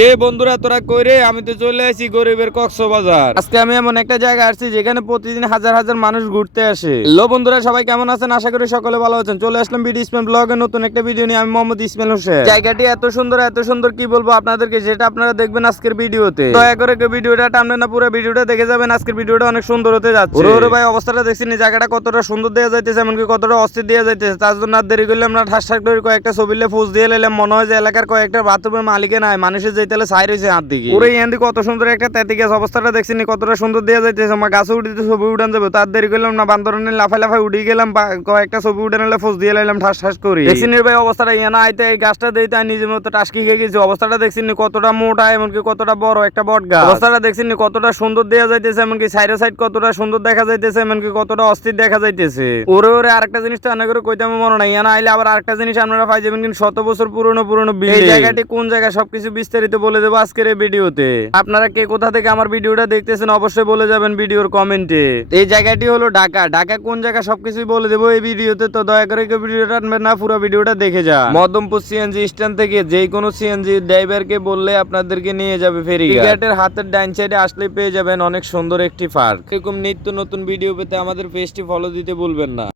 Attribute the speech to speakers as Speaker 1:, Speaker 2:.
Speaker 1: রে বন্ধুরা তোরা কই রে? আমি তো চলে আসি গরিবের কক্সবাজার। আজকে আমি এমন একটা জায়গা আসছি যেখানে প্রতিদিন হাজার হাজার মানুষ ঘুরতে আসে। লো বন্ধুরা সবাই কেমন আছেন? আশা করি সকলে ভালো আছেন। চলে আসলাম বিডি ব্লগে নতুন একটা ভিডিও নিয়ে। আমি মোহাম্মদ ইসমাইল হোসেন। জায়গাটি এত সুন্দর এত সুন্দর কি বলব আপনাদেরকে? যেটা আপনারা দেখবেন আজকের ভিডিওতে। দয়া করে ভিডিওটা টানবেন না পুরো ভিডিওটা দেখে যাবেন। আজকের ভিডিওটা অনেক সুন্দর হতে যাচ্ছে। ওরে ওরে ভাই অবস্থাটা দেখছেন জায়গাটা কতটা সুন্দর দেওয়া যাইতেছে এমনকি কতটা অস্থির দেওয়া যাইতেছে। তার জন্য আর দেরি করলে আমরা ঠাস ঠাস করে কয়েকটা ছবিলে ফুস দিয়ে লাইলাম। মনে হয় যে এলাকার কয়েকটা বাথরুমের মালিকে নাই মানুষের যেতে সাইড হয়েছে হাত দিকে। ওরে এন্দি কত সুন্দর একটা তেতি গাছ অবস্থাটা দেখছিনি কতটা সুন্দর দেওয়া যাইতেছে। আমার গাছে উঠিতে ছবি উঠান যাবে তার দেরি করলাম না বান্দরনে লাফাই লাফাই উঠে গেলাম কয়েকটা ছবি ফুস দিয়ে লাইলাম ঠাস ঠাস করে। ভাই অবস্থাটা ইয়ে না আইতে এই গাছটা নিজের মতো টাসকি খেয়ে গেছি। অবস্থাটা দেখছিনি কতটা মোটা এমনকি কতটা বড় একটা বট গাছ। অবস্থাটা দেখছিনি কতটা সুন্দর দেওয়া যাইতেছে এমনকি সাইডে সাইড কতটা সুন্দর দেখা যাইতেছে এমনকি কতটা অস্থির দেখা যাইতেছে। ওরে ওরে আরেকটা জিনিস তো অনেক করে কইতে আমার মনে নাই। না আইলে আবার আরেকটা জিনিস আপনারা পাই যাবেন কিন্তু শত বছর পুরনো পুরনো এই জায়গাটি কোন জায়গা সবকিছু বিস্তারিত বলে দেবো আজকের এই ভিডিওতে। আপনারা কে কোথা থেকে আমার ভিডিওটা দেখতেছেন অবশ্যই বলে যাবেন ভিডিওর কমেন্টে। এই জায়গাটি হলো ঢাকা। ঢাকা কোন জায়গা সবকিছুই বলে দেবো এই ভিডিওতে, তো দয়া করে কেউ ভিডিওটা আনবেন না, পুরো ভিডিওটা দেখে যা মদমপুর সিএনজি স্ট্যান্ড থেকে যে কোনো সিএনজি ড্রাইভারকে বললে আপনাদেরকে নিয়ে যাবে ফেরি ঘাটের হাতের ডাইন সাইডে আসলে পেয়ে যাবেন অনেক সুন্দর একটি পার্ক। এরকম নিত্য নতুন ভিডিও পেতে আমাদের পেজটি ফলো দিতে ভুলবেন না।